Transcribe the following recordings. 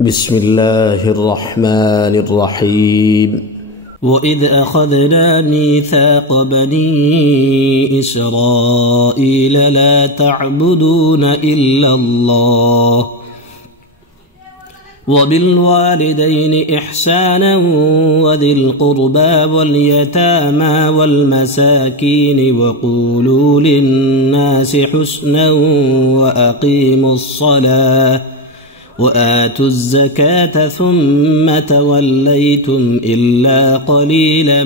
بسم الله الرحمن الرحيم وإذ أخذنا ميثاق بني إسرائيل لا تعبدون إلا الله وبالوالدين إحسانا وذي القربى واليتامى والمساكين وقولوا للناس حسنا وأقيموا الصلاة وآتوا الزكاة ثم توليتم إلا قليلا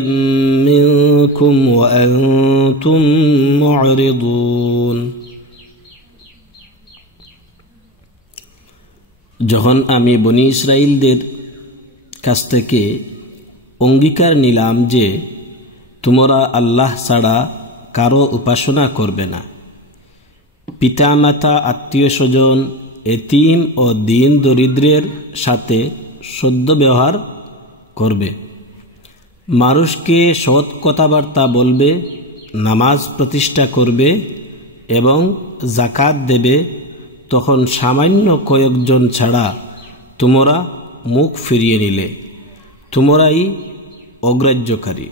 منكم وأنتم معرضون যখন আমি বনি ইসরাইলদের কাছ থেকে অঙ্গীকার নিলাম যে তোমরা আল্লাহ ছাড়া কারো উপাসনা করবে না, পিতামাতা, আত্মীয় স্বজন, এতিম ও দিন দরিদ্রের সাথে সদ্ব্যবহার করবে, মানুষকে সৎ কথাবার্তা বলবে, নামাজ প্রতিষ্ঠা করবে এবং যাকাত দেবে, তখন সামান্য কয়েকজন ছাড়া তোমরা মুখ ফিরিয়ে নিলে তোমরাই অগ্রাহ্যকারী।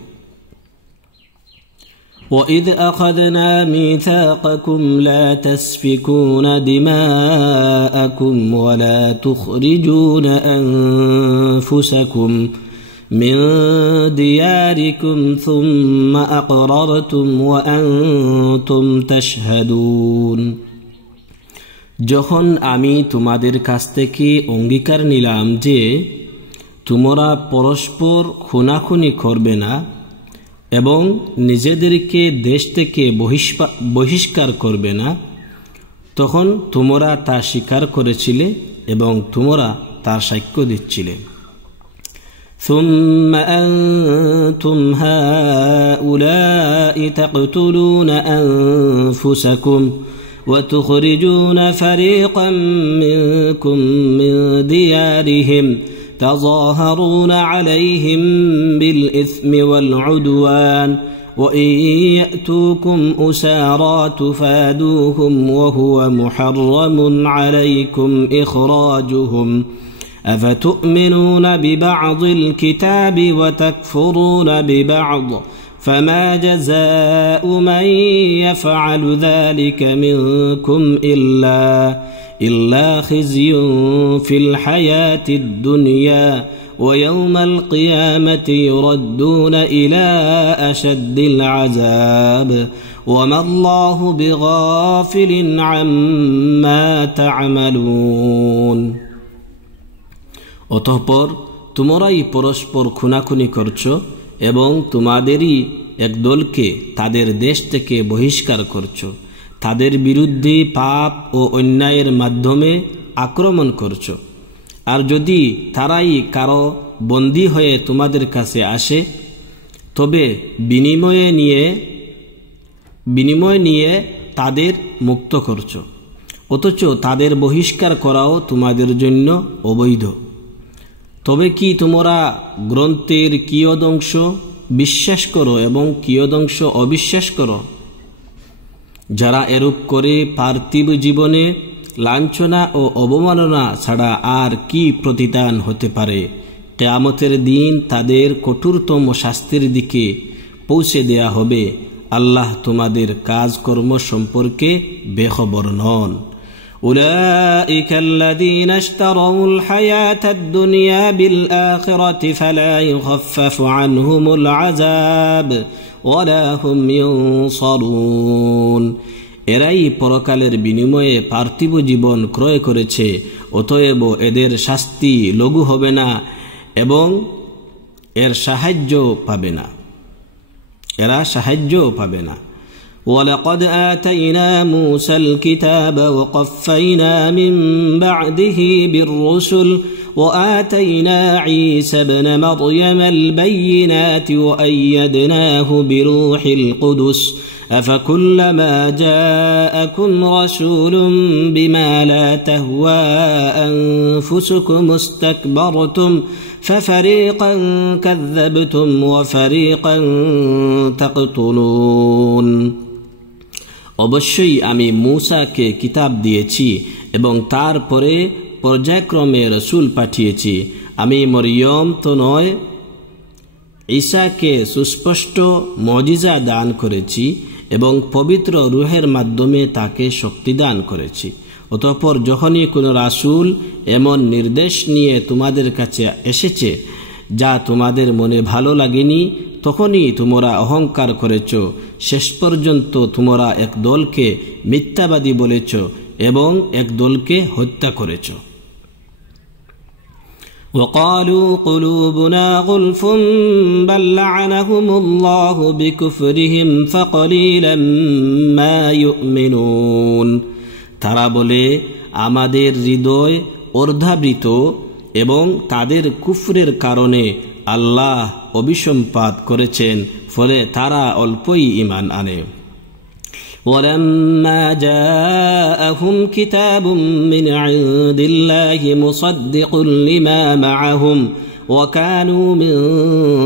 وَإِذْ أَخَذْنَا مِيثَاقَكُمْ لَا تَسْفِكُونَ دِمَاءَكُمْ وَلَا تُخْرِجُونَ أَنفُسَكُمْ مِنْ دِيَارِكُمْ ثُمَّ أَقْرَرْتُمْ وَأَنْتُمْ تَشْهَدُونَ যখন আমি তোমাদের কাছ থেকে অঙ্গীকার নিলাম যে তোমরা পরস্পর খুনাখুনি করবে না এবং নিজেদেরকে দেশ থেকে বহিষ্কার করবে না, তখন তোমরা তা স্বীকার করেছিলে এবং তোমরা তার সাক্ষ্য দিচ্ছিলে। ثم أنتم هؤلاء تقتلون أنفسكم وتخرجون فريقا منكم من ديارهم تظاهرون عليهم بالإثم والعدوان وإن يأتوكم أسارى تفادوهم وهو محرم عليكم إخراجهم أفتؤمنون ببعض الكتاب وتكفرون ببعض فما جزاء من يفعل ذلك منكم إلا خزي في الحياة الدنيا ويوم القيامة يردون إلى أشد العذاب وما الله بغافل عما تعملون অতঃপর তোমরাই পরস্পর খুনাখুনি করছো এবং তোমাদেরই একদলকে তাদের দেশ থেকে বহিষ্কার করছো, তাদের বিরুদ্ধে পাপ ও অন্যায়ের মাধ্যমে আক্রমণ করছো। আর যদি তারাই কারো বন্দী হয়ে তোমাদের কাছে আসে তবে বিনিময় নিয়ে তাদের মুক্ত করছো, অথচ তাদের বহিষ্কার করাও তোমাদের জন্য অবৈধ। তবে কি তোমরা গ্রন্থের কিয়দংশ বিশ্বাস করো এবং কিয়দংশ অবিশ্বাস করো? যারা এরূপ করে পার্থিব জীবনে লাঞ্ছনা ও অবমাননা ছাড়া আর কি প্রতিদান হতে পারে? কিয়ামতের দিন তাদের কঠোরতম শাস্তির দিকে পৌঁছে দেয়া হবে। আল্লাহ তোমাদের কাজকর্ম সম্পর্কে বেখবর নন। أولئك الذين اشتروا الحياة الدنيا بالآخرة فلا يخفف عنهم العذاب ولا هم ينصرون এরাই পরকালের বিনিময়ে পার্থিব জীবন ক্রয় করেছে, অতএব এদের শাস্তি লঘু হবে না এবং এরা সাহায্য পাবে না। ولقد آتينا موسى الكتاب وقفينا من بعده بالرسل وآتينا عيسى ابن مريم البينات وأيدناه بروح القدس أفكلما جاءكم رسول بما لا تهوى أنفسكم استكبرتم ففريقا كذبتم وفريقا تقتلون অবশ্যই আমি মূসাকে কিতাব দিয়েছি এবং তারপরে পর্যায়ক্রমে রসুল পাঠিয়েছি। আমি মরিয়ম তো নয়, ঈসাকে সুস্পষ্ট মুজিজা দান করেছি এবং পবিত্র রূহের মাধ্যমে তাকে শক্তি দান করেছি। অতঃপর যখনই কোনো রাসূল এমন নির্দেশ নিয়ে তোমাদের কাছে এসেছে যা তোমাদের মনে ভালো লাগেনি, তখনই তোমরা অহংকার করেছ। শেষ পর্যন্ত তোমরা এক দলকে মিথ্যাবাদী বলেছ এবং এক দলকে হত্যা করেছ। وقالوا قلوبنا غلف بل لعنهم الله بكفرهم فقليلا ما يؤمنون। তারা বলে, আমাদের হৃদয় অর্ধাবৃত এবং তাদের কুফরের কারণে আল্লাহ অভিসম্পাত করেছেন, ফলে তারা অল্পই ঈমান আনে। ولما جاءهم كتاب من عند الله مصدق لما معهم وكانوا من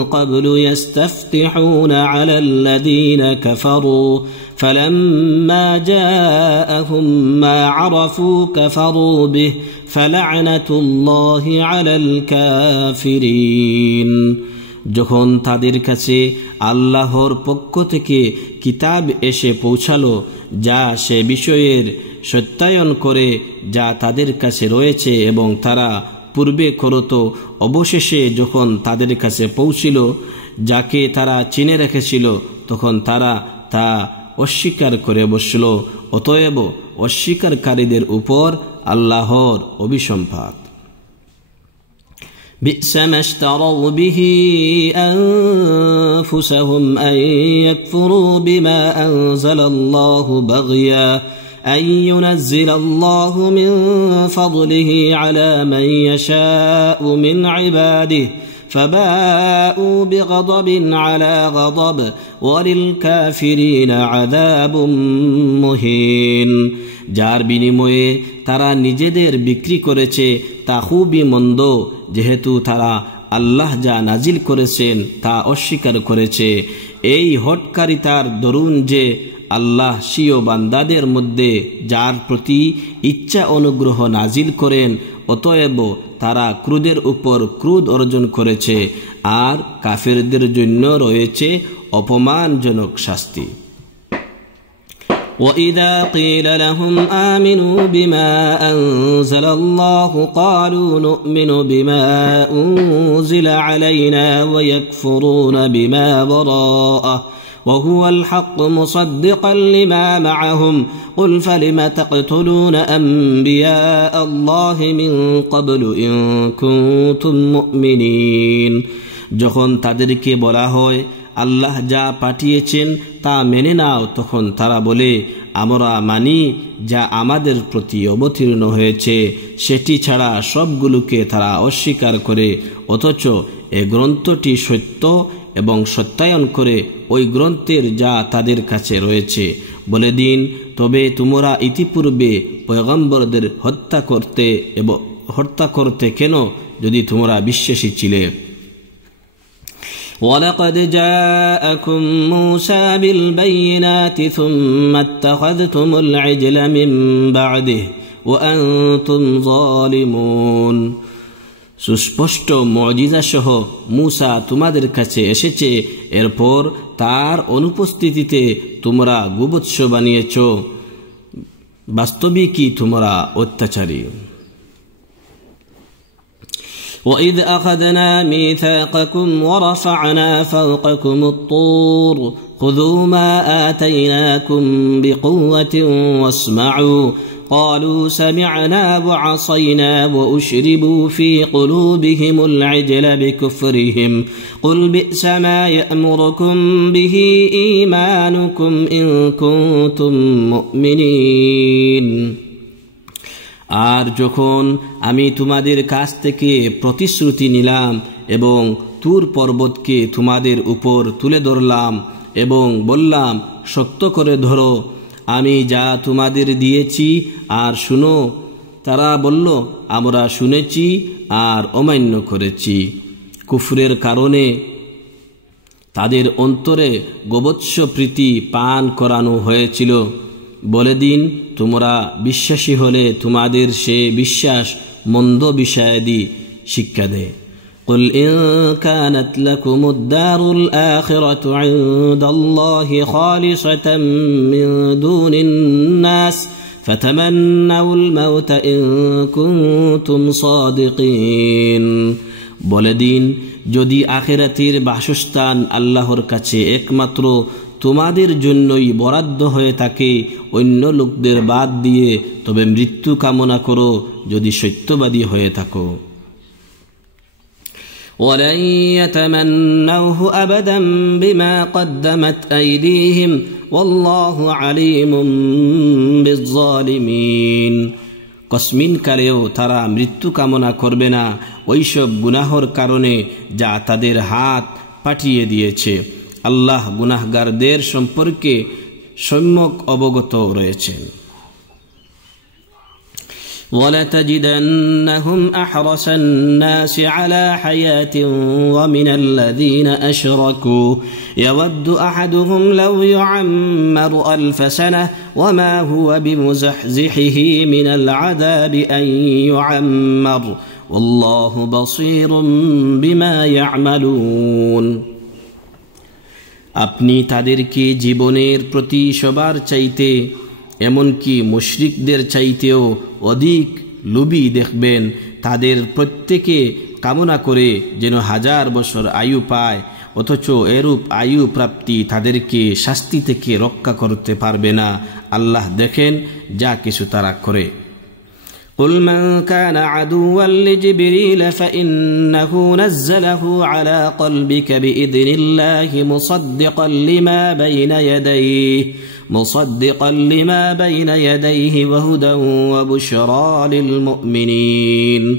قبل يستفتحون على الذين كفروا فلما جاءهم ما عرفوا كفروا به فلعنة الله على الكافرين। যখন তাদের কাছে আল্লাহর পক্ষ থেকে কিতাব এসে পৌঁছালো যা সে বিষয়ের সত্যায়ন করে যা তাদের কাছে রয়েছে এবং তারা পূর্বে করত, অবশেষে যখন তাদের কাছে পৌঁছিল যাকে তারা চিনে রেখেছিল তখন তারা তা অস্বীকার করে বসল। অতএব অস্বীকারীদের উপর আল্লাহর অভিসম্পাত। بئس ما اشتروا به أنفسهم أن يكفروا بما أنزل الله بغيا أن ينزل الله من فضله على من يشاء من عباده فباءوا بغضب على غضب وللكافرين عذاب مهين। যার বিনিময়ে তারা নিজেদের বিক্রি করেছে তা খুবই মন্দ, যেহেতু তারা আল্লাহ যা নাজিল করেছেন তা অস্বীকার করেছে। এই হটকারিতার দরুন যে আল্লাহ স্বীয় বান্দাদের মধ্যে যার প্রতি ইচ্ছা অনুগ্রহ নাজিল করেন, অতএব তারা ক্রোধের উপর ক্রোধ অর্জন করেছে, আর কাফেরদের জন্য রয়েছে অপমানজনক শাস্তি। وَإِذَا قِيلَ لَهُمْ آمِنُوا بِمَا أَنزَلَ اللَّهُ قَالُوا نُؤْمِنُ بِمَا أُنزِلَ عَلَيْنَا وَيَكْفُرُونَ بِمَا وَرَاءَهُ وَهُوَ الْحَقُّ مُصَدِّقًا لِمَا مَعَهُمْ قُلْ فَلِمَ تَقْتُلُونَ أَنبِيَاءَ اللَّهِ مِنْ قَبْلُ إِنْ كُنْتُمْ مُؤْمِنِينَ। যখন তাদেরকে বলা হয় আল্লাহ যা পাঠিয়েছেন তা মেনে নাও, তখন তারা বলে, আমরা মানি যা আমাদের প্রতি অবতীর্ণ হয়েছে, সেটি ছাড়া সবগুলোকে তারা অস্বীকার করে। অথচ এ গ্রন্থটি সত্য এবং সত্যায়ন করে ওই গ্রন্থের যা তাদের কাছে রয়েছে। বলে দিন, তবে তোমরা ইতিপূর্বে পয়গম্বরদের হত্যা করতে কেন, যদি তোমরা বিশ্বাসী ছিলে। وَلَقَدْ جَاءَكُمْ مُوسَى بِالْبَيِّنَاتِ ثُمَّ اتَّخَذْتُمُ الْعِجْلَ مِنْ بَعْدِهِ وَأَنْتُمْ ظَالِمُونَ। সুস্পষ্ট মুজিজা সহ মূসা তোমাদের কাছে এসেছে, এরপর তার অনুপস্থিতিতে তোমরা গোবৎস বানিয়েছ, বাস্তবিকই তোমরা অত্যাচারী। وَإِذْ أَخَذْنَا مِيثَاقَكُمْ وَرَفَعْنَا فَوْقَكُمُ الطُّورَ خُذُوا مَا آتَيْنَاكُمْ بِقُوَّةٍ وَاسْمَعُوا قَالُوا سَمِعْنَا وَعَصَيْنَا وَأُشْرِبُوا فِي قُلُوبِهِمُ الْعِجْلَ بِكُفْرِهِمْ قُلْ بِئْسَ مَا يَأْمُرُكُمْ بِهِ إِيمَانُكُمْ إِن كُنتُم مُّؤْمِنِينَ। আর যখন আমি তোমাদের কাছ থেকে প্রতিশ্রুতি নিলাম এবং তুর পর্বতকে তোমাদের উপর তুলে ধরলাম এবং বললাম, শক্ত করে ধরো আমি যা তোমাদের দিয়েছি আর শুনো, তারা বলল, আমরা শুনেছি আর অমান্য করেছি। কুফরের কারণে তাদের অন্তরে গোবৎস প্রীতি পান করানো হয়েছিল। বলে দিন, তোমরা বিশ্বাসী হলে তোমাদের সে বিশ্বাস মন্দ বিষয়াদি শিক্ষা দেয়। قل إن كانت لكم الدار الآخرة عند الله خالصة من دون الناس فتمنوا الموت إن كنتم صادقين। বলে দিন, যদি আখিরাতের বাসস্থান আল্লাহর কাছে একমাত্র তোমাদের জন্যই বরাদ্দ হয়ে থাকে অন্য লোকদের বাদ দিয়ে, তবে মৃত্যু কামনা করো যদি সত্যবাদী হয়ে থাকো। ولن يتمنوه أبدا بما قدمت أيديهم والله عليم بالظالمين। কসমিন কালেও তারা মৃত্যু কামনা করবে না ওইসব গুনাহর কারণে যা তাদের হাত পাঠিয়ে দিয়েছে। আল্লাহ গুনাহগারদের সম্পর্কে সম্যক অবগত রয়েছেন। وَلَتَجِدَنَّهُمْ أَحْرَصَ النَّاسِ عَلَى حَيَاةٍ وَمِنَ الَّذِينَ أَشْرَكُوا يَوَدُّ أَحَدُهُمْ لَوْ يُعَمَّرُ أَلْفَ سَنَةٍ وَمَا هُوَ بِمُزَحْزِحِهِ مِنَ الْعَذَابِ أَن يُعَمَّرَ وَاللَّهُ بَصِيرٌ بِمَا يَعْمَلُونَ। আপনি তাদেরকে জীবনের প্রতি সবার চাইতে, এমনকি মুশরিকদের চাইতেও অধিক লোভী দেখবেন। তাদের প্রত্যেকে কামনা করে যেন 1000 বছর আয়ু পায়, অথচ এরূপ আয়ু প্রাপ্তি তাদেরকে শাস্তি থেকে রক্ষা করতে পারবে না। আল্লাহ দেখেন যা কিছু তারা করে। قل من كان عدوا لجبريل فإنه نزله على قلبك بإذن الله مصدقا لما بين يديه وهدى وبشرى للمؤمنين।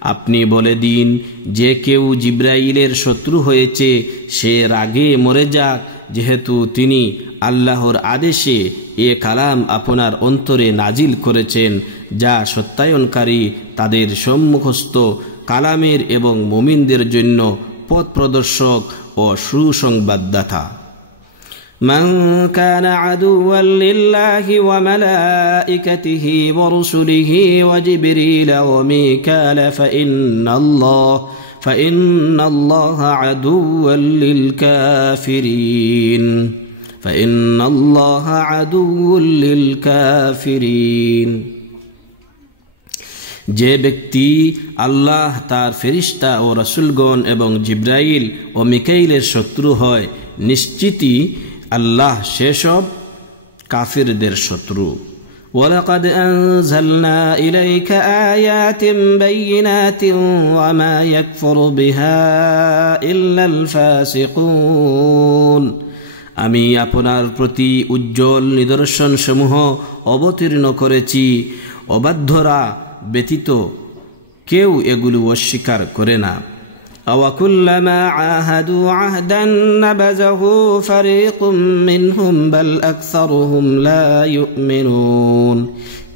আপনি বলে দিন, যে কেউ জিব্রাইলের শত্রু হয়েছে সে রাগে মরে যাক, যেহেতু তিনি আল্লাহর আদেশে এ কালাম আপনার অন্তরে নাজিল করেছেন, যা সত্যায়নকারী তাদের সম্মুখস্থ কালামের এবং মুমিনদের জন্য পথ প্রদর্শক ও সুসংবাদদাতা। من كان عدوا لله وملائكته ورسله وجبريل وميكال فإن الله عدو للكافرين। যে ব্যক্তি আল্লাহ, তার ফেরেশতা ও রাসূলগণ এবং জিবরাইল ও মিকাইলের শত্রু হয়, নিশ্চিতই আল্লাহ সেসব কাফিরদের শত্রু। وَلَقَدْ أَنزَلْنَا إِلَيْكَ آيَاتٍ بَيِّنَاتٍ وَمَا يَكْفُرُ بِهَا إِلَّا الْفَاسِقُونَ। আমি আপনার প্রতি উজ্জ্বল নিদর্শন সমূহ অবতীর্ণ করেছি, অবাধ্যরা ব্যতীত কেউ এগুলো অস্বীকার করে না। أَوَكُلَّمَا عَاهَدُوا عَهْدًا نَبَذَهُ فَرِيقٌ مِّنْهُمْ بَلْ أَكْثَرُهُمْ لَا يُؤْمِنُونَ।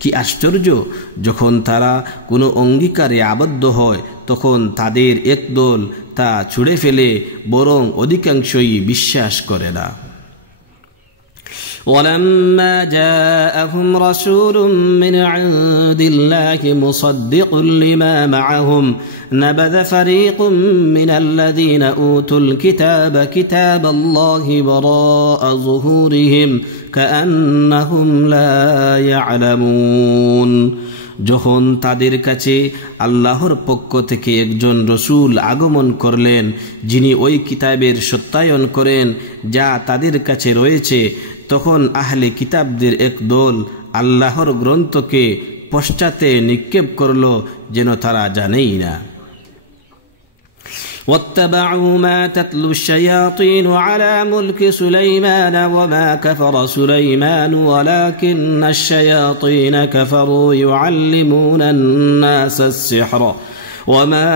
কি আশ্চর্য, যখন তারা কোনো অঙ্গীকারে আবদ্ধ হয় তখন তাদের একদল তা ছুঁড়ে ফেলে, বরং অধিকাংশই বিশ্বাস করে না। ولما جاءهم رسول من عند الله مصدق لما معهم نبذ فريق من الذين أوتوا الكتاب كتاب الله وراء ظهورهم كأنهم لا يعلمون। যখন তাদের কাছে আল্লাহর পক্ষ থেকে একজন রসূল আগমন করলেন, যিনি ওই কিতাবের সত্যায়ন করেন যা তাদের কাছে রয়েছে, তখন আহলে কিতাবদের এক দল আল্লাহর গ্রন্থকে পশ্চাতে নিক্ষেপ করল, যেন তারা জানেই না। واتبعوا ما تتلو الشياطين على ملك سليمان وما كفر سليمان ولكن الشياطين كفروا يعلمون الناس السحر وما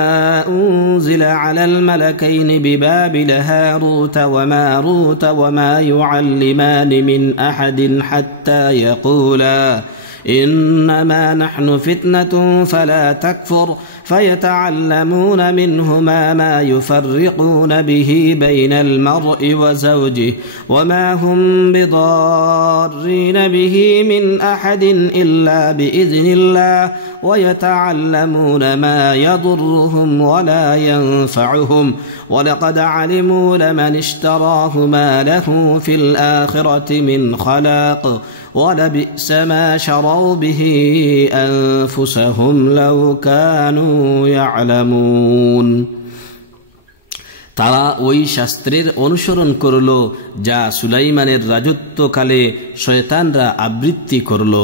أنزل على الملكين ببابل هاروت وماروت وما يعلمان من أحد حتى يقولا إنما نحن فتنة فلا تكفر فيتعلمون منهما ما يفرقون به بين المرء وزوجه وما هم بضارين به من أحد إلا بإذن الله ويتعلمون ما يضرهم ولا ينفعهم ولقد علموا لمن اشتراه ما له في الآخرة من خلاق ولبئس ما شروا به أنفسهم لو كانوا يعلمون তারা ওই শাস্ত্রের অনুসরণ করল যা সুলাইমানের রাজত্বকালে শয়তানরা আবৃত্তি করল।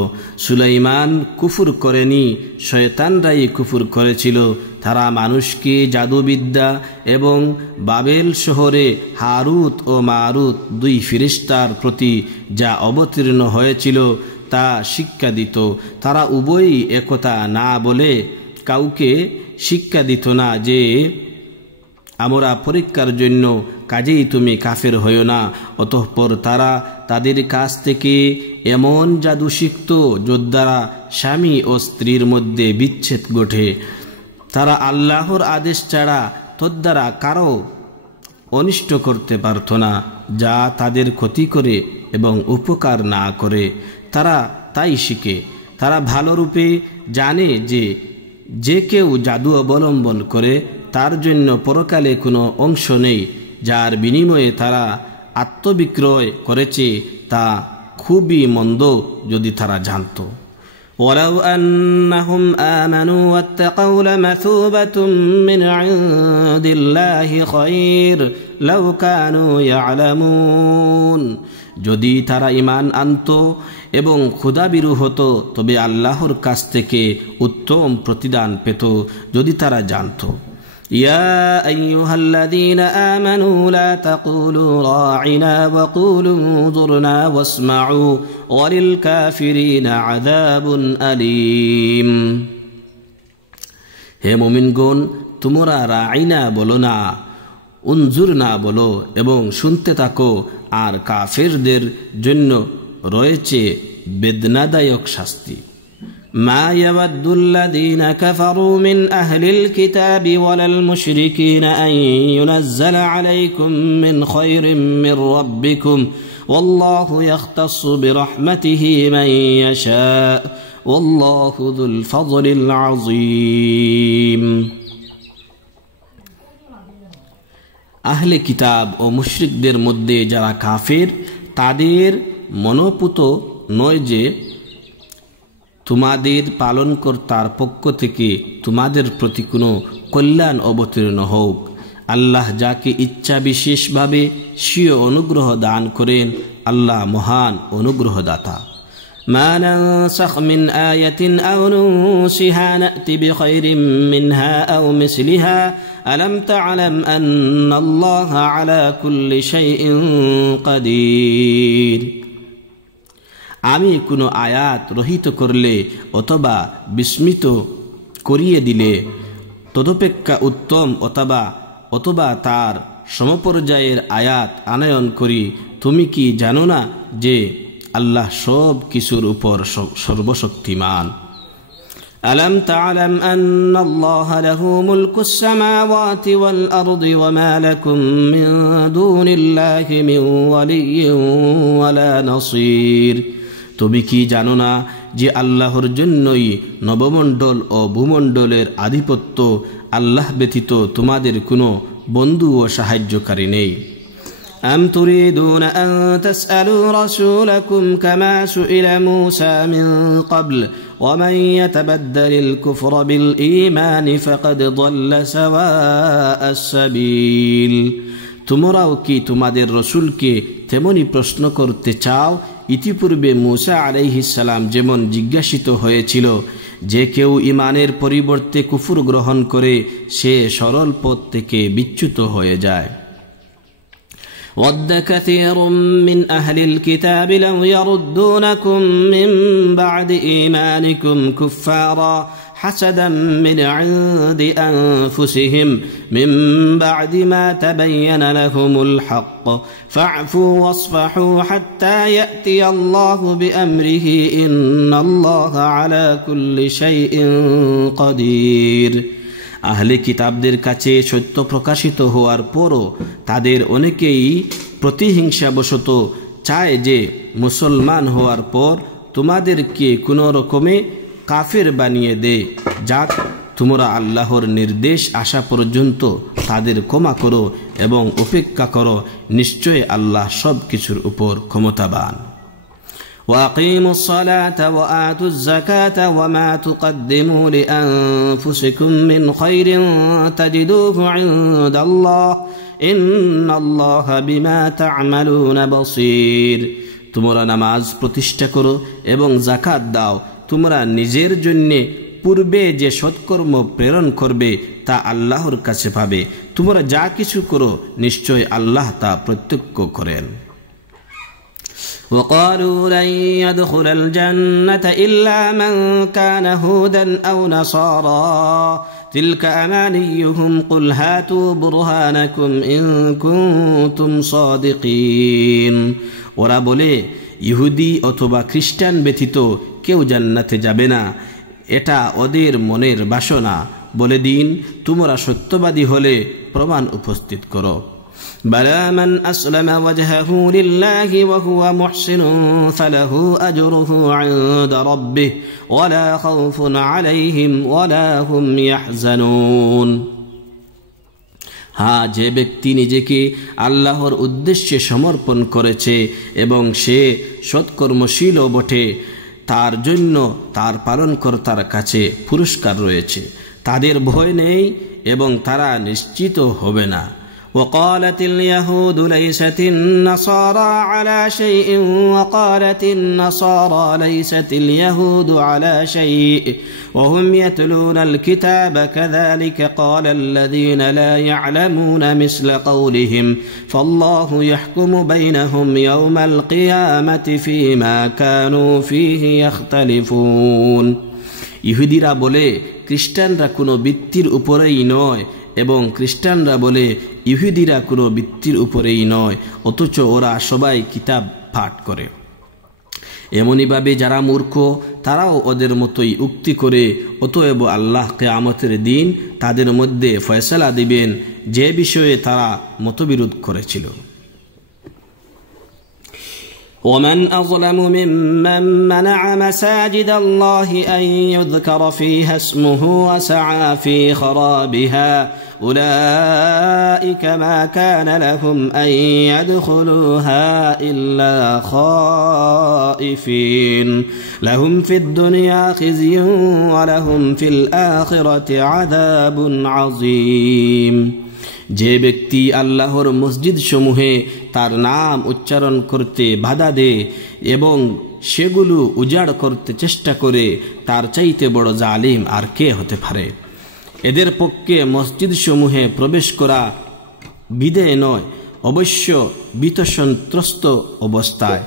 সুলাইমান কুফর করেনি, শয়তানরাই কুফর করেছিল। তারা মানুষকে জাদুবিদ্যা এবং বাবেল শহরে হারুত ও মারুত দুই ফেরেশতার প্রতি যা অবতীর্ণ হয়েছিল তা শিক্ষা দিত। তারা উভয়ই একথা না বলে কাউকে শিক্ষা দিত না যে আমরা পরীক্ষার জন্য, কাজেই তুমি কাফের হইও না। অতঃপর তারা তাদের কাছ থেকে এমন জাদু শিখত যদ্বারা স্বামী ও স্ত্রীর মধ্যে বিচ্ছেদ ঘটে। তারা আল্লাহর আদেশ ছাড়া তদ্বারা কারো অনিষ্ট করতে পারত না যা তাদের ক্ষতি করে এবং উপকার না করে। তারা তাই শিখে। তারা ভালোরূপে জানে যে যে কেউ জাদু অবলম্বন করে তার জন্য পরকালে কোনো অংশ নেই। যার বিনিময়ে তারা আত্মবিক্রয় করেছে তা খুবই মন্দ যদি তারা জানত। ولو أنهم آمنوا واتقوا لمثوبة من عند الله خير لو كانوا يعلمون যদি তারা ঈমান আনত এবং খোদাভীরু হতো তবে আল্লাহর কাছ থেকে উত্তম প্রতিদান পেত যদি তারা জানত। يا أيها الذين آمنوا لا تقولوا راعنا وقولوا انظرنا واسمعوا وللكافرين عذاب أليم হে মুমিনগণ, তোমরা রাঈনা বলো না, উনজুরনা বলো এবং শুনতে থাকো, আর কাফেরদের জন্য রয়েছে বেদনাদায়ক শাস্তি। ما يود الذين كفروا من أهل الكتاب ولا المشركين أن ينزل عليكم من خير من ربكم والله يختص برحمته من يشاء والله ذو الفضل العظيم আহলে কিতাব ও মুশরিকদের মধ্যে যারা কাফের তাদের মনোপুত নয় যে তোমাদের পালনকর্তার পক্ষ থেকে তোমাদের প্রতি কোনো কল্যাণ অবতীর্ণ হোক। আল্লাহ যাকে ইচ্ছা বিশেষভাবে স্বীয় অনুগ্রহ দান করেন, আল্লাহ মহান অনুগ্রহদাতা। মা নানসাখ মিন আয়াতিন আও নুনসিহা না'তি বিখাইরিন মিনহা আও মিসলিহা আলাম তা'লাম আন্নাল্লাহা আলা কুল্লি শাইইন কাদির। আমি কোনো আয়াত রহিত করলে অথবা বিস্মিত করিয়ে দিলে তদপেক্ষা উত্তম অথবা তার সমপর্যায়ের আয়াত আনয়ন করি। তুমি কি জানো না যে আল্লাহ সব কিছুর উপর সর্বশক্তিমান? ألم تعلم أن الله له ملك السماوات والأرض وما لكم من دون الله من ولي ولا نصير তুমি কি জানো না যে আল্লাহর জন্যই নবমণ্ডল ও ভূমণ্ডলের আধিপত্য, আল্লাহ ব্যতীত তোমাদের কোনো বন্ধু ও সাহায্যকারী নেই। أم تريدون أن تسألوا رسولكم كما سئل موسى من قبل ومن يتبدل الكفر بالإيمان فقد ضل سواء السبيل তোমরাও কি তোমাদের রসুলকে তেমনি প্রশ্ন করতে চাও ইতিপূর্বে মুসা আলাইহিস সালাম যেমন জিজ্ঞাসিত হয়েছিল? যে কেউ ঈমানের পরিবর্তে কুফর গ্রহণ করে সে সরল পথ থেকে বিচ্যুত হয়ে যায়। ود كثير من أهل الكتاب لو يردونكم من بعد إيمانكم كفارا حسدا من عند أنفسهم من بعد ما تبين لهم الحق فاعفوا واصفحوا حتى يأتي الله بأمره إن الله على كل شيء قدير আহলে কিতাবদের কাছে সত্য প্রকাশিত হওয়ার পরও তাদের অনেকেই প্রতিহিংসাবশত চায় যে মুসলমান হওয়ার পর তোমাদেরকে কোনো রকমে কাফের বানিয়ে দেয়। যাক, তোমরা আল্লাহর নির্দেশ আসা পর্যন্ত তাদের ক্ষমা করো এবং উপেক্ষা করো, নিশ্চয় আল্লাহ সব কিছুর উপর ক্ষমতাবান। وأقيموا الصلاة وآتوا الزكاة وما تقدموا لأنفسكم من خير تجدوه عند الله إن الله بما تعملون بصير। তোমরা নামাজ প্রতিষ্ঠা করো এবং যাকাত দাও। তোমরা নিজের জন্য পূর্বে যে সৎকর্ম প্রেরণ করবে তা আল্লাহর কাছে পাবে। তোমরা যা কিছু করো নিশ্চয় আল্লাহ তা প্রত্যক্ষ করেন। وقالوا لن يدخل الجنة إلا من كان هودا أو نصارى تلك أمانيهم قل هاتوا برهانكم إن كنتم صادقين। ওরা বলে, ইহুদি অথবা খ্রিস্টান ব্যতীত কেউ জান্নাতে যাবে না, এটা ওদের মনের বাসনা। বলে দিন, তোমরা সত্যবাদী হলে প্রমাণ উপস্থিত করো। بلى من أسلم وجهه لله وهو محسن فله أجره عند ربه ولا خوف عليهم ولا هم يحزنون। হ্যাঁ, যে ব্যক্তি নিজেকে আল্লাহর উদ্দেশ্যে সমর্পণ করেছে এবং সে সৎকর্মশীলও বটে, তার জন্য তার পালনকর্তার কাছে পুরস্কার রয়েছে। তাদের ভয় নেই এবং তারা নিশ্চিত হবে না। وقالت اليهود ليست النصارى على شيء وقالت النصارى ليست اليهود على شيء وهم يتلون الكتاب كذلك قال الذين لا يعلمون مثل قولهم فالله يحكم بينهم يوم القيامة فيما كانوا فيه يختلفون। ইহুদিরা বলে খ্রিস্টানরা কোনো বৃত্তির উপরেই নয় এবং খ্রিস্টানরা বলে ইহুদিরা কোনো বৃত্তির উপরেই নয়, অথচ ওরা সবাই কিতাব পাঠ করে। এমনিভাবে যারা মূর্খ তারাও ওদের মতোই উক্তি করে। অতএব আল্লাহ কিয়ামতের দিন তাদের মধ্যে ফয়সালা দিবেন যে বিষয়ে তারা মতবিরোধ করেছিল। ومن أظلم ممن منع مساجد الله أن يذكر فيها اسمه وسعى في خرابها أولئك ما كان لهم أن يدخلوها إلا خائفين لهم في الدنيا خزي ولهم في الآخرة عذاب عظيم। যে ব্যক্তি আল্লাহর মসজিদ সমূহে তার নাম উচ্চারণ করতে বাধা দেয় এবং সেগুলো উজাড় করতে চেষ্টা করে, তার চাইতে বড় জালিম আর কে হতে পারে। এদের পক্ষে মসজিদ সমূহে প্রবেশ করা বিধেয় নয়, অবশ্য ভীতসন্ত্রস্ত অবস্থায়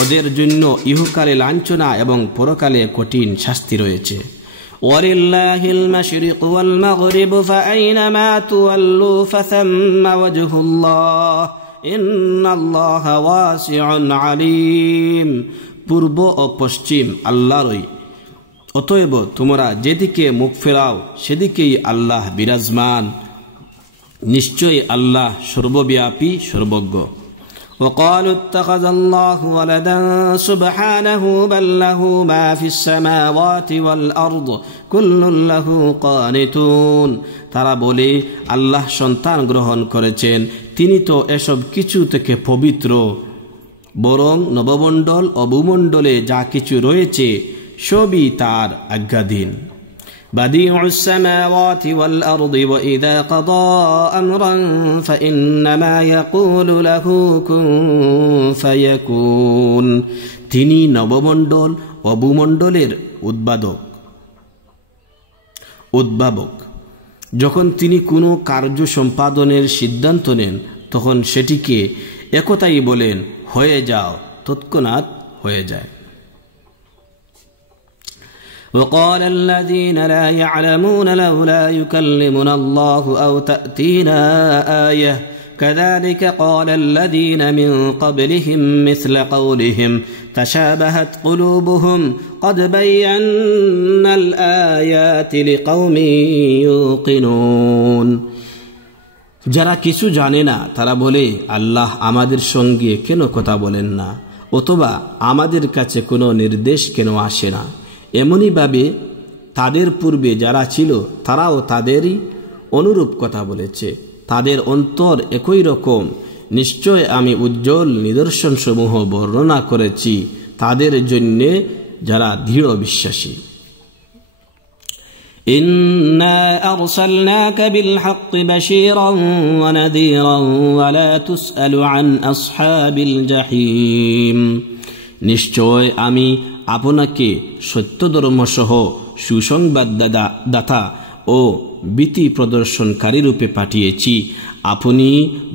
ওদের জন্য ইহকালে লাঞ্ছনা এবং পরকালে কঠিন শাস্তি রয়েছে। ولله المشرق والمغرب فأينما تولوا فثم وجه الله إن الله واسع عليم। পূর্ব ও পশ্চিম আল্লাহরই, অতএব তোমরা যেদিকে মুখ ফেরাও সেদিকেই আল্লাহ বিরাজমান, নিশ্চয়ই আল্লাহ সর্বব্যাপী সর্বজ্ঞ। وقالوا اتخذ الله ولدا سبحانه بل له ما في السماوات والأرض كل له قانتون। তারা বলে, আল্লাহ সন্তান গ্রহণ করেছেন, তিনি তো এসব কিছু থেকে পবিত্র, বরং নবমণ্ডল ও ভূমণ্ডলে যা কিছু রয়েছে সবই তার আজ্ঞাধীন। بديع السماوات والأرض وإذا قضى أمرا فإنما يقول له كن فيكون। তিনি নবমণ্ডল ও ভূমণ্ডলের উদ্ভাবক। যখন তিনি কোনো কার্য সম্পাদনের সিদ্ধান্ত নেন তখন সেটিকে একথাই বলেন, হয়ে যাও, তৎক্ষণাৎ হয়ে যায়। وقال الذين لا يعلمون لولا يكلمنا الله أو تأتينا آية كذلك قال الذين من قبلهم مثل قولهم تشابهت قلوبهم قد بينا الآيات لقوم يوقنون যারা কিছু জানে না তারা বলে আল্লাহ আমাদের সঙ্গে কেন কথা বলেন না, অথবা আমাদের কাছে কোনো নির্দেশ কেন আসে না। এমনই ভাবে তাদের পূর্বে যারা ছিল তারাও তাদেরই অনুরূপ কথা বলেছে, তাদের অন্তর একই রকম। নিশ্চয় আমি উজ্জ্বল নিদর্শনসমূহ বর্ণনা করেছি তাদের জন্য যারা দৃঢ় বিশ্বাসী। إنا أرسلناك بالحق بشيرا ونذيرا ولا تسأل عن أصحاب الجحيم নিশ্চয় আমি আপনাকে সত্যধর্মসহ সুসংবাদদাতা ও ভীতি প্রদর্শনকারী রূপে পাঠিয়েছি, আপনি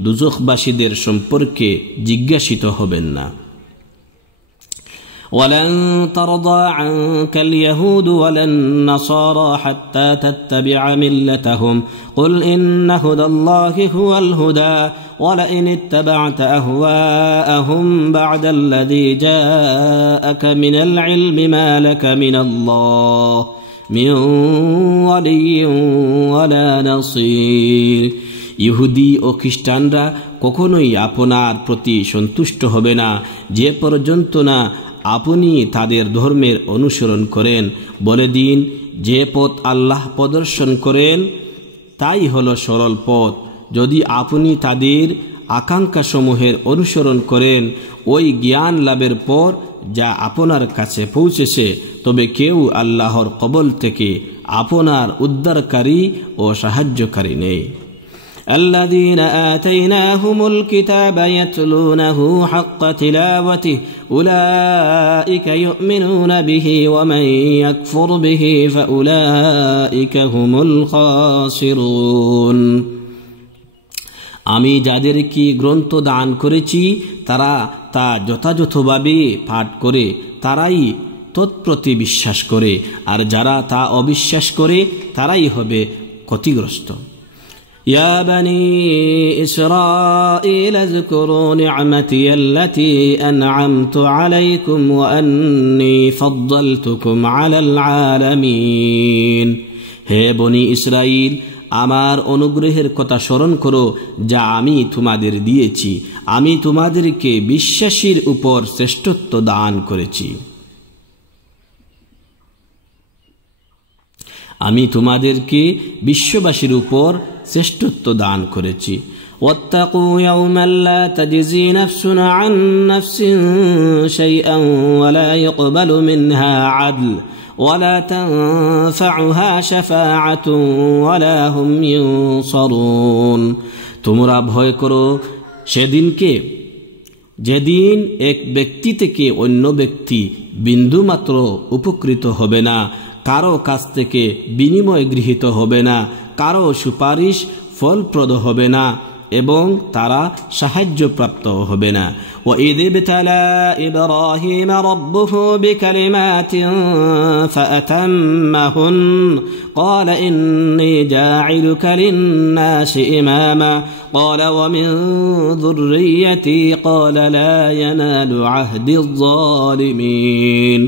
দুজখবাসীদের সম্পর্কে জিজ্ঞাসিত হবেন না। ولن ترضى عنك اليهود ولا النصارى حتى تتبع ملتهم قل إن هدى الله هو الهدى ولئن اتبعت أهواءهم بعد الذي جاءك من العلم ما لك من الله من ولي ولا نصير ইহুদি ও খ্রিস্টানরা কখনোই আপনার প্রতি সন্তুষ্ট হবে না যে পর্যন্ত না আপনি তাদের ধর্মের অনুসরণ করেন। বলে দিন, যে পথ আল্লাহ প্রদর্শন করেন তাই হলো সরল পথ। যদি আপনি তাদের আকাঙ্ক্ষাসমূহের অনুসরণ করেন ওই জ্ঞান লাভের পর যা আপনার কাছে পৌঁছেছে, তবে কেউ আল্লাহর কবল থেকে আপনার উদ্ধারকারী ও সাহায্যকারী নেই। الذين آتيناهم الكتاب يتلونه حق تلاوته أولئك يؤمنون به ومن يكفر به فأولئك هم الخاسرون আমি যাদেরকে গ্রন্থ দান করেছি তারা তা যথাযথভাবে পাঠ করে তারাই তৎপ্রতি বিশ্বাস করে, আর যারা তা অবিশ্বাস করে তারাই হবে ক্ষতিগ্রস্ত। يا بني إسرائيل اذكروا نعمتي التي أنعمت عليكم وأني فضلتكم على العالمين হে বনি ইসরাইল, আমার অনুগ্রহের কথা স্মরণ করো যা আমি তোমাদের দিয়েছি, আমি তোমাদেরকে বিশ্বাসীর উপর শ্রেষ্ঠত্ব দান করেছি। আমি তোমাদেরকে বিশ্ববাসীর উপর শ্রেষ্ঠত্ব দান করেছি। واتقوا يوما لا تجزي نفس عن نفس شيئا ولا يقبل منها عدل ولا تنفعها شفاعة ولا هم ينصرون তোমরা ভয় করো সেদিনকে যেদিন এক ব্যক্তি থেকে অন্য ব্যক্তি বিন্দুমাত্র উপকৃত হবে না, কারো কাছ থেকে বিনিময় গৃহীত হবে না, কারো সুপারিশ ফলপ্রদ হবে না এবং তারা সাহায্যপ্রাপ্ত হবে না। وَإِذِ ابْتَلَى إِبْرَاهِيمَ رَبُّهُ بِكَلِمَاتٍ فَأَتَمَّهُنَّ قَالَ إِنِّي جَاعِلُكَ لِلنَّاسِ إِمَامًا قَالَ وَمِنْ ذُرِّيَّتِي قَالَ لَا يَنَالُ عَهْدِي الظَّالِمِينَ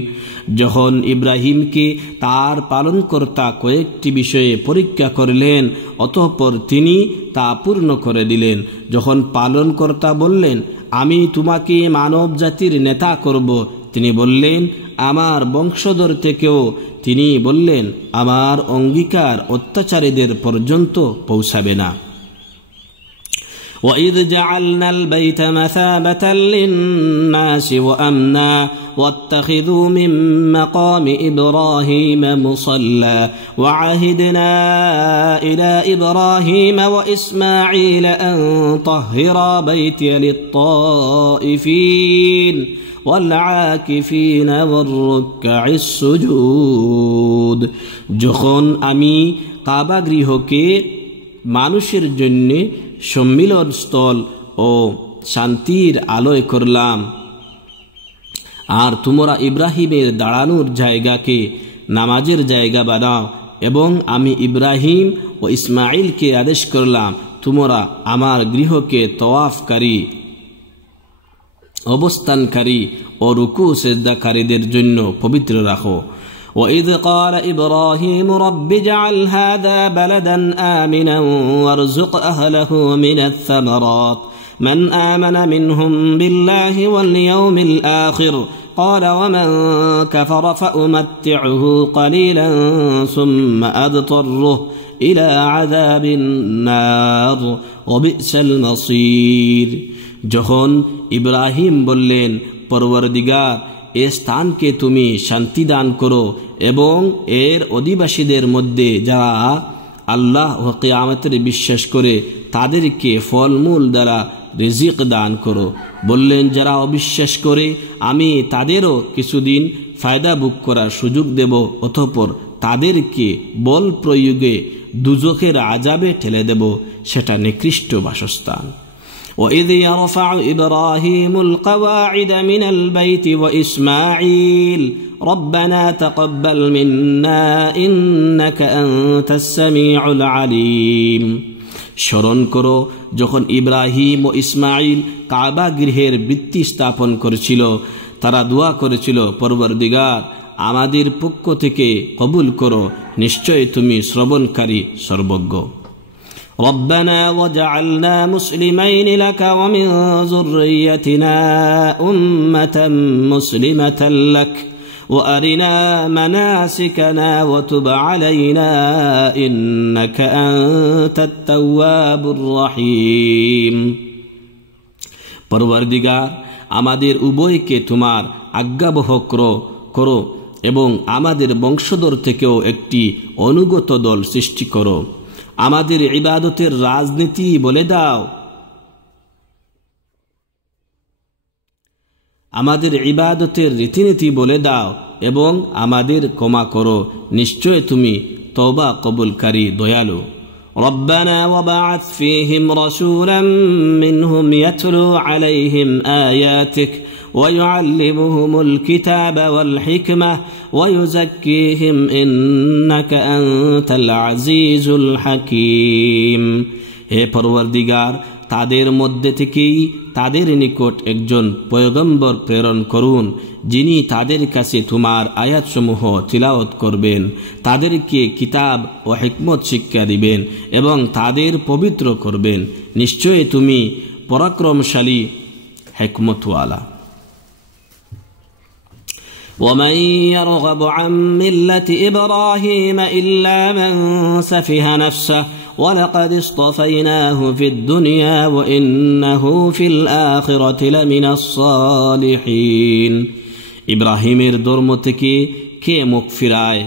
যখন ইব্রাহিমকে তার পালনকর্তা কয়েকটি বিষয়ে পরীক্ষা করলেন, অতঃপর তিনি তা পূর্ণ করে দিলেন। যখন পালনকর্তা বললেন, আমি তোমাকে মানব জাতির নেতা করব, তিনি বললেন, আমার বংশধর থেকেও। তিনি বললেন, আমার অঙ্গীকার অত্যাচারীদের পর্যন্ত পৌঁছাবে না। وَإِذْ جَعَلْنَا الْبَيْتَ مَثَابَةً لِلنَّاسِ وَأَمْنًا وَاتَّخِذُوا مِن مَّقَامِ إِبْرَاهِيمَ مُصَلًّى وَعَهِدْنَا إِلَى إِبْرَاهِيمَ وَإِسْمَاعِيلَ أَن طَهِّرَا بَيْتِيَ لِلطَّائِفِينَ والعاكفين والركع السجود যখন আমি কাবা গৃহকে মানুষের জন্য সম্মিলন স্থল ও শান্তির আলোয় করলাম, আর তোমরা ইব্রাহিমের দাঁড়ানোর জায়গাকে নামাজের জায়গা বানাও, এবং আমি ইব্রাহিম ও ইসমাইলকে আদেশ করলাম তোমরা আমার গৃহকে তওয়াফকারী, অবস্থানকারী ও রুকু সিজদাকারীদের জন্য পবিত্র রাখো। وإذ قال إبراهيم رب اجعل هذا بلدا آمنا وارزق أهله من الثمرات من آمن منهم بالله واليوم الآخر قال ومن كفر فأمتعه قليلا ثم أضطره إلى عذاب النار وبئس المصير। যখন ইব্রাহিম বললেন, পরওয়ারদিগার, এ স্থানকে তুমি শান্তি দান করো এবং এর অধিবাসীদের মধ্যে যারা আল্লাহ ও কিয়ামতের বিশ্বাস করে তাদেরকে ফলমূল দ্বারা রিজিক দান করো। বললেন, যারা অবিশ্বাস করে আমি তাদেরও কিছুদিন ফায়দা ভোগ করার সুযোগ দেব, অতঃপর তাদেরকে বল প্রয়োগে দুজখের আযাবে ঠেলে দেব, সেটা নিকৃষ্ট বাসস্থান। وإذ يرفع إبراهيم القواعد من البيت وإسماعيل ربنا تقبل منا إنك أنت السميع العليم। স্মরণ করো যখন ইব্রাহিম ও ইসমাইল কাবা গৃহের ভিত্তি স্থাপন করেছিল, তারা দোয়া করেছিল, পরওয়ারদিগার, আমাদের পক্ষ থেকে কবুল করো, নিশ্চয় তুমি শ্রবণকারী সর্বজ্ঞ। ربنا وجعلنا مسلمين لك ومن ذريتنا أمة مسلمة لك وأرنا مناسكنا وتب علينا إنك أنت التواب الرحيم। পরওয়ারদিগার, আমাদের উভয়কে তোমার আজ্ঞাবহ করো এবং আমাদের বংশধর থেকেও একটি অনুগত দল সৃষ্টি করো। আমাদের ইবাদতের রাজনীতি বলে দাও, আমাদের ইবাদতের রীতিনীতি বলে দাও এবং আমাদের ক্ষমা করো, নিশ্চয় তুমি তওবা কবুলকারী দয়ালু। ربنا وبعث فيهم رسولا منهم يتلو عليهم آياتك ويعلمهم الكتاب والحكمة ويزكيهم إنك أنت العزيز الحكيم। হে পরওয়ারদিগার, তাদের মধ্যে থেকেই তাদের নিকট একজন পয়গম্বর প্রেরণ করুন, যিনি তাদের কাছে তোমার আয়াতসমূহ তিলাওয়াত করবেন, তাদেরকে কিতাব ও হিকমত শিক্ষা দিবেন এবং তাদের পবিত্র করবেন, নিশ্চয় তুমি পরাক্রমশালী হিকমতওয়ালা। ومن يرغب عن ملة إبراهيم إلا من سفه نفسه ولقد اصطفيناه في الدنيا وإنه في الآخرة لمن الصالحين। ইব্রাহিমের ধর্ম থেকে কে মুখ ফিরায়?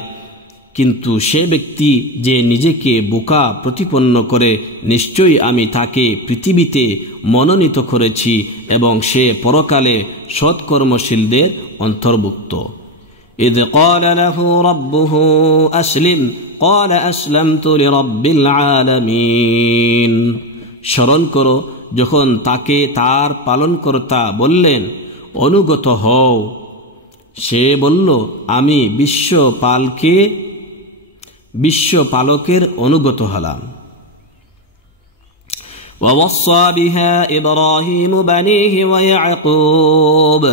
কিন্তু সে ব্যক্তি যে নিজেকে বোকা প্রতিপন্ন করে, নিশ্চয়ই আমি তাকে পৃথিবীতে মনোনীত করেছি এবং সে পরকালে সৎকর্মশীলদের অন্তর্ভুক্ত। إذ قال له ربه أسلم قال أسلمت لرب العالمين। স্মরণ করো যখন তাকে তার পালনকর্তা বললেন, অনুগত হও, সে বলল, আমি বিশ্বপালকের অনুগত হলাম। ووصى بها إبراهيم بنيه ويعقوب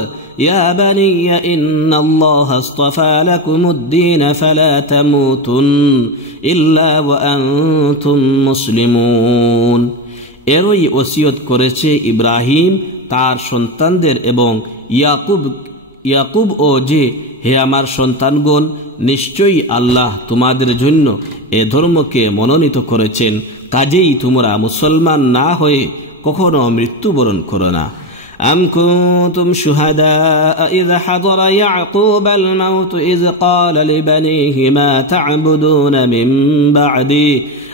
يا بني إن الله اصطفى لكم الدين فلا تموتن إلا وأنتم مسلمون। এরই ওসিয়ত করেছে ইব্রাহিম তার সন্তানদের এবং ইয়াকুব ও যে, হে আমার সন্তানগণ, নিশ্চয়ই আল্লাহ তোমাদের জন্য এ ধর্মকে মনোনীত করেছেন, কাজেই তোমরা মুসলমান না হয়ে কখনো মৃত্যুবরণ করো না। أم كنتم شهداء إذ حضر يعقوب الموت إذ قال لبنيه ما تعبدون من بعدي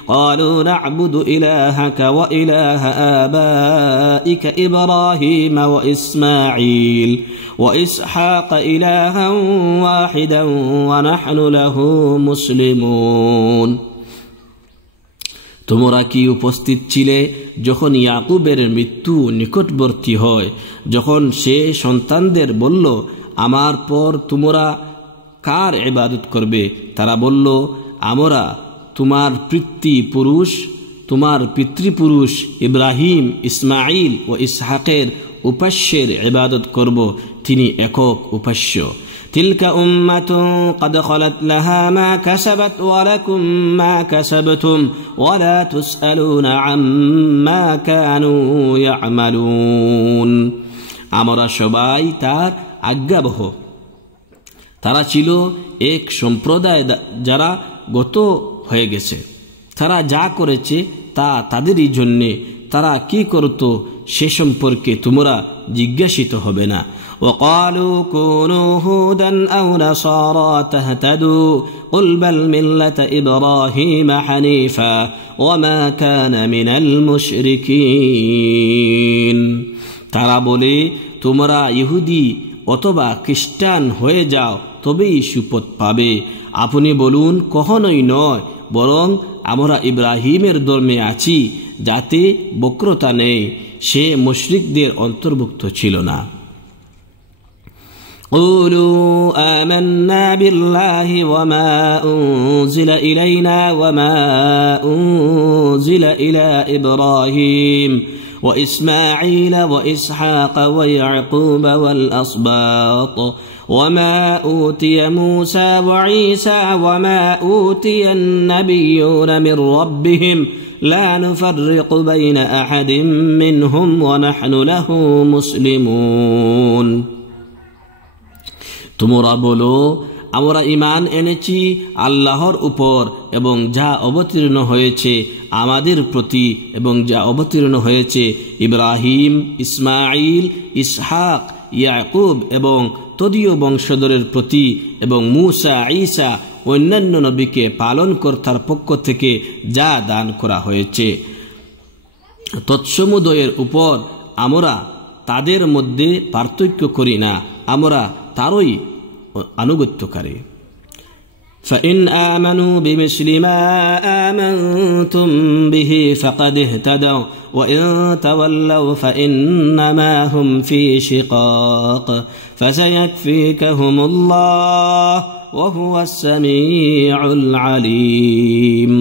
قالوا نعبد إلهك وإله آبائك إبراهيم وإسماعيل وإسحاق إلها واحدا ونحن له مسلمون। তোমরা কি উপস্থিত ছিলে যখন ইয়াকুবের মৃত্যু নিকটবর্তী হয়, যখন সে সন্তানদের বলল, আমার পর তোমরা কার ইবাদত করবে? তারা বলল, আমরা তোমার পিতৃপুরুষ তোমার পিতৃপুরুষ ইব্রাহিম, ইসমাইল ও ইসহাকের উপাস্যের ইবাদত করব, তিনি একক উপাস্য। তিলকা উম্মাতুন ক্বাদ খালাত লাহা মা কাসাবাত ওয়া লাকুম মা কাসাবতুম ওয়া লা তুসআলুনা আম্মা কানু ইয়ামালুন। আমরা সবাই তার আজ্ঞাবহ। তারা ছিল এক সম্প্রদায় যারা গত হয়ে গেছে। তারা যা করেছে তা তাদেরই জন্যে, তারা কি করত সে সম্পর্কে তোমরা জিজ্ঞাসিত হবে না। وقالوا كونوا هودا أو نصارى تهتدوا قل بل ملة إبراهيم حنيفا وما كان من المشركين। তারা বলে তোমরা ইহুদি অথবা খ্রিস্টান হয়ে যাও, তবেই সুপথ পাবে। আপনি বলুন, কখনোই নয়, বরং আমরা ইব্রাহিমের ধর্মে আছি, যাতে বক্রতা নেই, সে মুশরিকদের অন্তর্ভুক্ত ছিল না। قولوا آمنا بالله وما أنزل إلينا وما أنزل إلى إبراهيم وإسماعيل وإسحاق ويعقوب والأسباط وما أوتي موسى وعيسى وما أوتي النبيون من ربهم لا نفرق بين أحد منهم ونحن له مسلمون। তোমরা বলো, আমরা ঈমান এনেছি আল্লাহর উপর এবং যা অবতীর্ণ হয়েছে আমাদের প্রতি এবং যা অবতীর্ণ হয়েছে ইব্রাহিম, ইসমাইল, ইসহাক, ইয়াকুব এবং তদীয় বংশধরের প্রতি এবং মূসা, ঈসা অন্যান্য নবীকে পালনকর্তার পক্ষ থেকে যা দান করা হয়েছে, তৎসমুদয়ের উপর আমরা তাদের মধ্যে পার্থক্য করি না, আমরা তারই আনুগত্যকারী। فإن آمنوا بمثل ما آمنتم به فقد اهتدوا وإن تولوا فإنما هم في شقاق فسيكفيكهم الله وهو السميع العليم।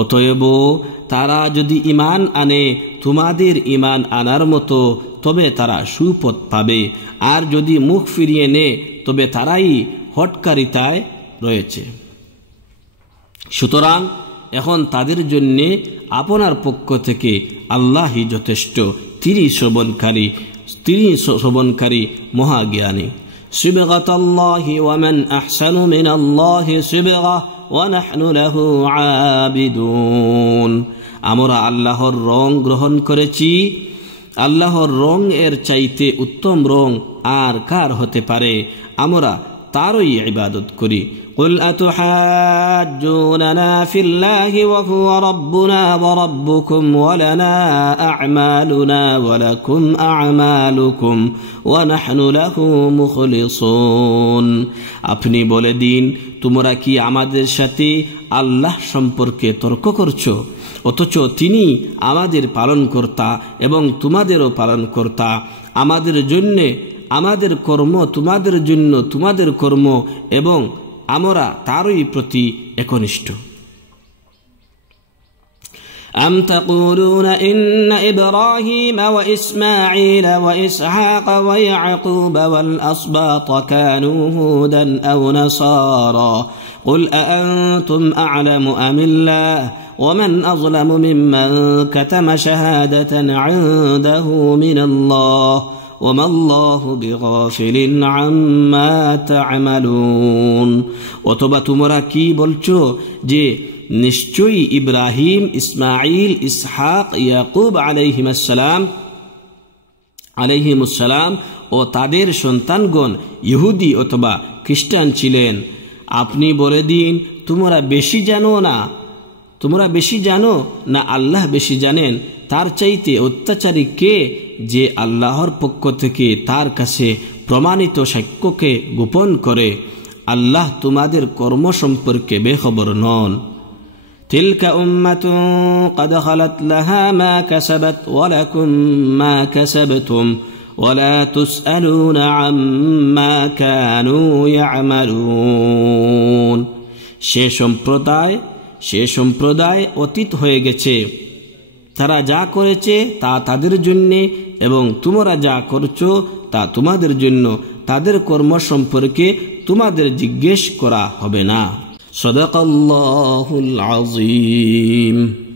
অতএব তারা যদি ঈমান আনে তোমাদের ঈমান আনার মতো, তবে তারা সুপথ পাবে, আর যদি মুখ ফিরিয়ে নেয় তবে তারাই হটকারিতায় রয়েছে। সুতরাং এখন তাদের জন্য আপনার পক্ষ থেকে আল্লাহই যথেষ্ট, তিনি শ্রবণকারী মহাজ্ঞানী। সিবগাতাল্লাহি ওয়া মান আহসানু মিনাল্লাহি সিবগা ওয়া নাহনু লাহু আবিদুন। আমরা আল্লাহর রং গ্রহণ করেছি, আল্লাহর রং এর চাইতে উত্তম রং আর কার হতে পারে, আমরা তারই ইবাদত করি। قل أتحاجوننا في الله وهو ربنا وربكم ولنا أعمالنا ولكم أعمالكم ونحن له مخلصون। আপনি বলে দিন, তোমরা কি আমাদের সাথে আল্লাহ সম্পর্কে তর্ক করছো, অথচ তিনি আমাদের পালনকর্তা এবং তোমাদেরও পালনকর্তা। আমাদের জন্য আমাদের কর্ম, তোমাদের জন্য তোমাদের কর্ম, এবং আমরা তারই প্রতি একনিষ্ঠ। أم تقولون إن إبراهيم وإسماعيل وإسحاق ويعقوب والأسباط كانوا هودا أو نصارى قل أأنتم أعلم أم الله ومن أظلم ممن كتم شهادة عنده من الله وما الله بغافل عما تعملون। অথবা তোমরা কি বলছো যে নিশ্চয়ই ইব্রাহিম, ইসমাইল, ইসহাক, ইয়াকুব আলাইহিমুসসালাম ও তাদের সন্তানগণ ইহুদি অথবা খ্রিস্টান ছিলেন। আপনি বলে দিন, তোমরা বেশি জানো না আল্লাহ বেশি জানেন? তার চাইতে অত্যাচারী কে, যে আল্লাহর পক্ষ থেকে তার কাছে প্রমাণিত সাক্ষ্যকে গোপন করে? আল্লাহ তোমাদের কর্ম সম্পর্কে বেখবর নন। তিলকা উম্মাতুন ক্বাদ খালাত লাহা মা কাসাবাত ওয়া লাকুম মা কাসাবতুম ওয়া লা তুসআলুনা আম্মা কানু ইয়ামালুন। সে সম্প্রদায় সে সম্প্রদায় অতীত হয়ে গেছে, তারা যা করেছে তা তাদের জন্য এবং তোমরা যা করছো তা তোমাদের জন্য, তাদের কর্ম সম্পর্কে তোমাদের জিজ্ঞেস করা হবে না। সাদাকাল্লাহুল আযীম।